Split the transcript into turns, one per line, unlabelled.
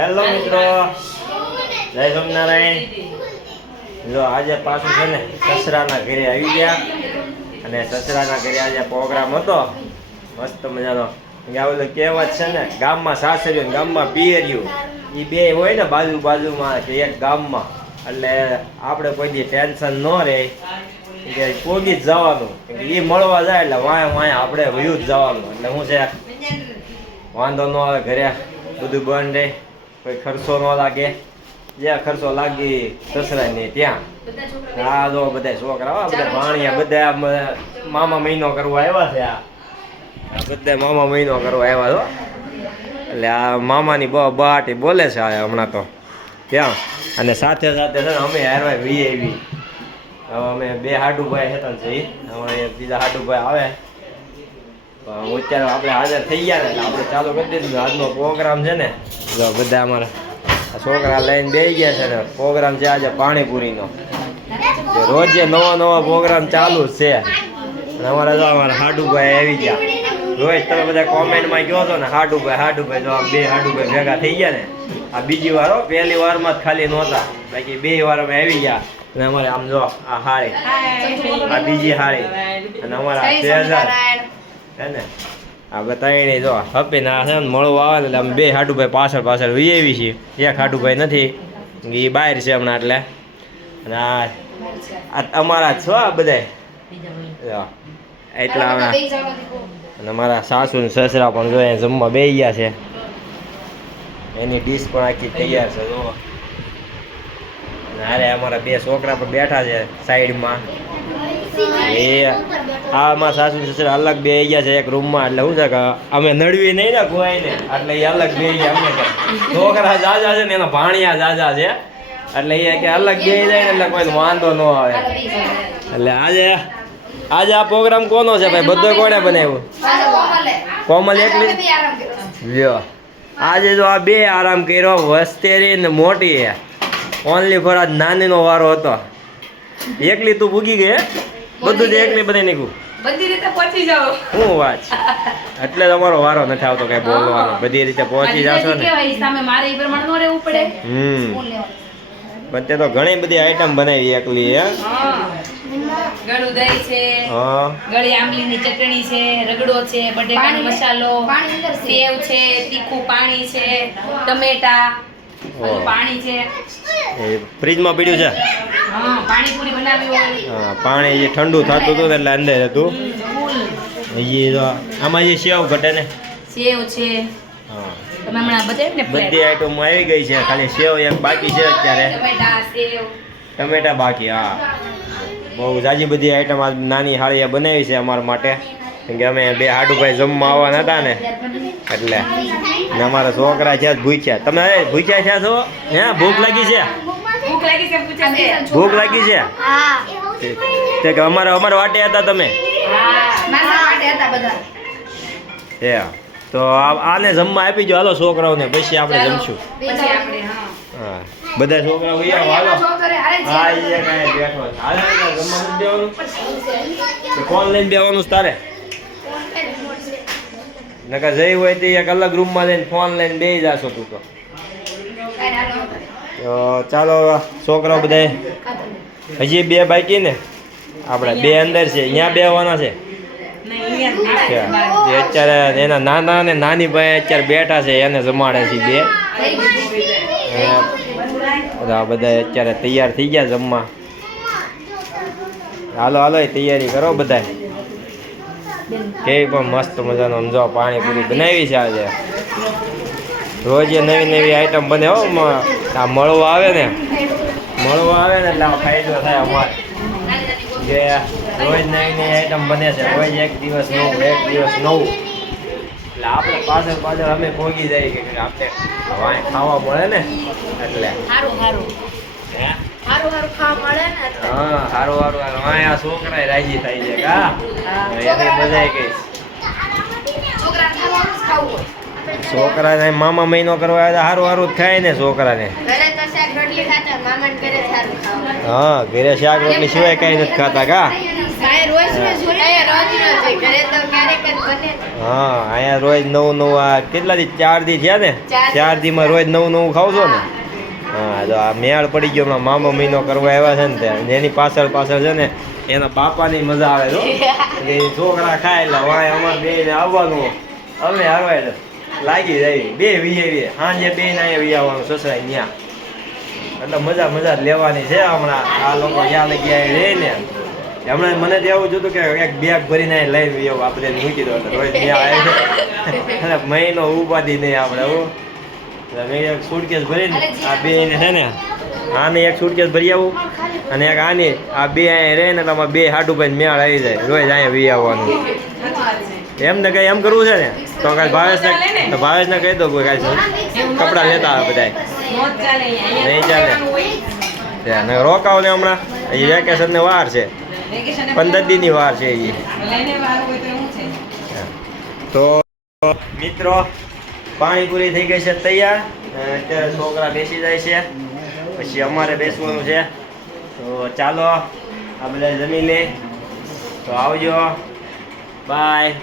Hello મિત્રો. જય સ્વામિનારાયણ. જો આજે પાછું છે ને સસરાના ઘરે આવી ગયા. અને સસરાના ઘરે આજે પ્રોગ્રામ હતો. મસ્ત મજાનો. બધું કહેવત છે ને ગામમાં સાસરીઓ ને ગામમાં પિયરિયું એ બે હોય ને બાજુ બાજુમાં કે એક ગામમાં. એટલે આપણે કોઈ દી ટેન્શન ન રહે. કે પોગી જ જવાનું. એ મળવા જાય એટલે વાંય વાંય આપણે વયું જ જવાનું. એટલે શું છે વાંધો ન આવે ઘરે બધું બંધ રહે. કોઈ ખર્ચો ન લાગે. જ્યાં ખર્ચો લાગી સસરા ને ત્યાં. આ જો બધા છોકરા બધા ભાણિયા બધા મામા મહિનો કરવા આવ્યા છે આ. બધા મામા મહિનો કરવા આવ્યા છો એટલે આ મામાની બહુ બહાટી બોલે છે આ હમણાં તો. ત્યાં. અને સાથે સાથે છે ને અમે હારવા વીઆઈવી હવે અમે બે હાડુભાઈ હતા જઈ એક બીજા હાડુભાઈ આવે. અત્યારે આપણે હાજર થઈ ગયા ને આપણે ચાલુ કરી દીધું આજનો પ્રોગ્રામ છે ને જો બધા અમારા આ છોકરા લઈને બે ગયા છે ને પ્રોગ્રામ છે આજે પાણીપુરીનો. રોજે નવો નવો પ્રોગ્રામ ચાલુ છે. અને અમારા જો અમારા હાડુભાઈ આવી ગયા. રોજ તમે બધા કોમેન્ટમાં કહો છો ને હાડુભાઈ હાડુભાઈ જો બે હાડુભાઈ ભેગા થઈ ગયા ને આ બીજી વાર હો પહેલી વારમાં જ ખાલી નહોતા. બાકી બે વાર અમે આવી ગયા. અને અમારે આમ જો આ હાળી આ બીજી હારી. અને અમારા શહેજાદ હે ને? આ બતાવીને જો હપી ના છે ને મળવા આવે ને એટલે અમે બે હાડુભાઈ પાછળ પાછળ વી આવી છીએ. એક હાડુભાઈ નથી એ બહાર છે હમણાં એટલે. અને આ આ અમારા છો આ બધા જો, એટલા હમણાં. અને મારા સાસુ ને સસરા પણ જો જમવા બે ગયા છે. એની ડીશ પણ આખી તૈયાર છે જો. અને હારે અમારા બે છોકરા પણ બેઠા છે સાઈડમાં. એ આમાં સાસુ સસરા અલગ બે ગયા છે એક રૂમમાં, એટલે શું છે કે અમે નડવી નહીં ને કોઈ ને એટલે એ અલગ બે ગયા અમને છોકરા જાજા છે ને એના ભાણિયા જાજા છે, એટલે એ કે અલગ બે જાય ને એટલે કોઈ વાંધો ન આવે. એટલે આજે આજે આ પ્રોગ્રામ કોનો છે ભાઈ? બધો કોણે બનાવ્યો? કોમલ એકલી? લ્યો. આજે તો આ બે આરામ કર્યો, વસ્તેરી ને મોટી ઓનલી ફોર આજ નાનીનો વારો હતો. એકલી તું ભૂગી ગઈ? બધું જ ને બધે નીકળું.
બધી રીતે પહોંચી જાઓ.
શું વાત છે? એટલે તમારો વારો નથી આવતો કઈ બોલવાનો. બધી રીતે પહોંચી જાશો ને.
કેવાય સામે મારે ઈ પ્રમાણે નો રહેવું પડે.
હમ. પણ તો ઘણી બધી આઈટમ બનાવી એકલી હે?
હા. ગળું દહીં છે
હા.
ગળી આંબલીની ચટણી છે રગડો છે બટેકાનો મસાલો સેવ છે તીખું પાણી છે ટમેટા. પાણી છે.
એ ફ્રીજમાં પડ્યું છે?
હા પાણીપુરી બનાવી હોય.
હા પાણી જે ઠંડુ થતું હતું એટલે અંદર હતું. એ તો આમાં જે સેવ ઘટે ને?
સેવ છે.
હા.
તમે હમણાં બતાવ્યું ને
બધી આઈટમો આવી ગઈ છે. ખાલી સેવ એક બાકી છે અત્યારે.
ટમેટા સેવ.
ટમેટા બાકી હા. બહુ જાજી બધી આઈટમ નાની હાળીએ બનાવી છે અમારા માટે. કે અમે બે હાડુભાઈ જમવા આવવાના હતા ને એટલે ને અમારા છોકરા છે ભૂખ્યા. તમે એ ભૂખ્યા છે છો? હે ભૂખ લાગી છે?
ભૂખ લાગી છે પૂછે છે.
ભૂખ લાગી છે? તે- તે કે અમારા અમારા વાટે હતા તમે?
હા નાના માટે હતા બધા.
એ તો આ- આને જમવા આપી જો હાલો છોકરાઓને પછી આપણે જમશું.
હા.
હા. બધા છોકરાઓ અહીંયા હાલો. હા એ કાંઈ બેઠો છે. જમવા દેવાનું. લઈને બેવાનું તારે. નકર જઈ હોય તો એક અલગ રૂમમાં જઈને ફોન લઈને બે જાશો તું તો. ચાલો છોકરાઓ બધા હજી બે બાકી ને? આપણે બે અંદર છે અહીંયા બેવાના છે? અત્યારે એના નાના ને નાની ભાઈ અત્યારે બેઠા છે એને જમાડે છે બે. બધા બધા અત્યારે તૈયાર થઈ ગયા જમવા. હાલો હાલો એ તૈયારી કરો બધા કેવી પણ મસ્ત મજાનો સમજો પાણીપુરી બનાવી છે આજે. રોજ નવી નવી આઈટમ બને હો આ મળવા આવે ને. મળવા આવે ને એટલે ફાયદો થાય અમારે. કે રોજ નવી નવી આઈટમ બને છે રોજ એક દિવસ નવું એક દિવસ નવું. એટલે આપણે પાછળ પાછળ અમે ભોગી જાય કે આપણે વાંય ખાવા મળે ને એટલે.
સારું સારું
હા?
સારું સારું ખાવા મળે ને
હા હારું હારું વાંય આ છોકરા રાજી થાય છે કા?
હોય
છોકરાને મામા મહિનો કરવા સારું સારું હારું હારું જ ખાય ને છોકરાને.
ઘરે તો શાક રોટલી ખાતા મામાને ઘરે સારું ખાવાનું.
હા ઘરે શાક રોટલી સિવાય કઈ નથી ખાતા કા?
રોજ રોજ હોય રોજ રોજ હોય. ઘરે તો ક્યારેક જ બને. ને.
હા અહીંયા રોજ નવું નવું આ કેટલા દી? ચાર દી છે ને?
ચાર
ચાર દી માં રોજ નવું નવું ખાવ છો ને? હા, તો આ મેળ પડી ગયો, હમણાં મામો મહિનો કરવા આવ્યા છે ને ત્યાં. એની પાછળ પાછળ છે ને, એના બાપાની મજા આવે તો કે છોકરા ખાય એટલે વાય અમારે બે ને આવવાનું. અમે આવે લાગી જાય. બે વીએ સાંજે બે ને વી આવવાનું, સસરાય ત્યાં એટલે મજા મજા લેવાની છે હમણાં. આ લોકો લગી આવી રે ને. હમણાં મને તો એવું જોતું કે એક બેગ ભરીને લઈ એવું આપણે મૂકી દો. રોજ ત્યાં આવે. મહિનો ઉપાધિ નહીં આપણે મેં એક સુટકેસ ભરીને આ બે છે ને આને એક સુટકેસ ભરી આવું અને એક આની આ બે અહીંયા રહે ને તમારે બે હાટુ ભાઈ મેળ આવી જાય. રોજ અહીંયા વી આવવાનું. એમ ને કઈ એમ કરવું છે ને? તો કાંઈ ભાવેશને તો ભાવેશને કહી દો કોઈ કાંઈ કપડાં લેતા આવે બધાય. નહીં ચાલે. રોકાવ ને હમણાં. એ વેકેશન ને વાર છે. પંદર દીની વાર છે એ. તો મિત્રો પાણીપુરી થઈ ગઈ છે તૈયાર. અત્યારે છોકરા બેસી જાય છે. પછી અમારે બેસવાનું છે. તો ચાલો, આ બધા જમી લે. તો આવજો. બાય